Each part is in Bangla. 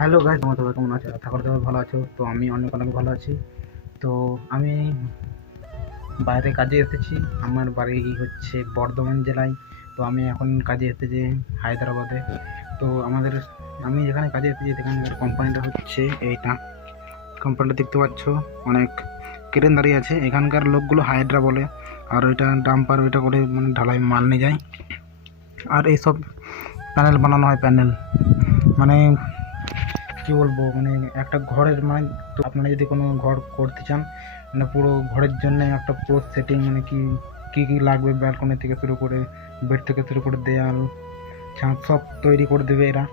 হ্যালো গাইস, তোমরা সবাই কেমন আছো? আশা করি সবাই ভালো আছো। তো আমি অনেক অনেক ভালো আছি। তো আমি বাইরে কাজে এসেছি। আমার বাড়ি হচ্ছে বর্ধমান জেলায়। তো আমি এখন কাজে এসেছি হায়দ্রাবাদে। তো আমি যেখানে কাজে এসেছি সেখানকার কোম্পানিটা হচ্ছে এইটা। কোম্পানিটা দেখতে পাচ্ছ, অনেক ক্রেন দাঁড়িয়ে আছে। এখানকার লোকগুলো হায়দ্রা বলে। আর ওইটা ডাম্পার, ওইটা করে মানে ঢালাই মাল নিয়ে যায়। আর এইসব প্যানেল বানানো হয়। প্যানেল মানে কী বলবো, মানে একটা ঘরের মানে, তো আপনারা যদি কোনো ঘর করতে চান, মানে পুরো ঘরের জন্য একটা পুরো সেটিং, মানে কি কী কী লাগবে, ব্যালকনি থেকে শুরু করে বেড থেকে শুরু করে দেয়াল ছাদ সব তৈরি করে দেবে এরা।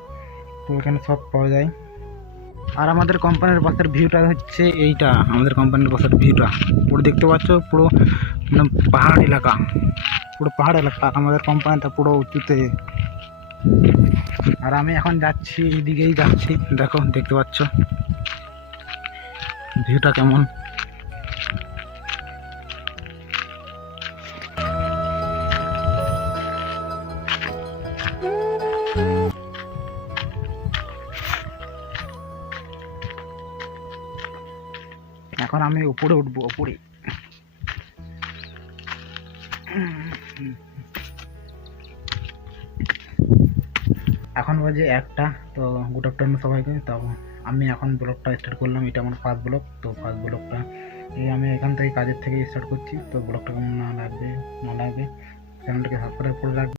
তো এখানে সব পাওয়া যায়। আর আমাদের কোম্পানির বাসের ভিউটা হচ্ছে এইটা। আমাদের কোম্পানির বাসের ভিউটা পুরো দেখতে পাচ্ছ, পুরো মানে পাহাড় এলাকা, পুরো পাহাড় এলাকা। আর আমাদের কোম্পানিটা পুরো উঁচুতে। আর আমি এখন যাচ্ছি, এইদিকেই যাচ্ছি। দেখো, দেখতে পাচ্ছ ভিউটা কেমন। এখন আমি উপরে উঠবো, উপরে। এখন বাজে 1টা। তো গুড আফটারনুন সবাইকে। তো আমি এখন ব্লগটা স্টার্ট করলাম। এটা আমার ফার্স্ট ব্লগ। তো ফার্স্ট ব্লগটা আমি এখান থেকে কাজের থেকে স্টার্ট করছি। তো ব্লগটা কেমন না লাগবে চ্যানেলটাকে সাবস্ক্রাইব করে রাখবে।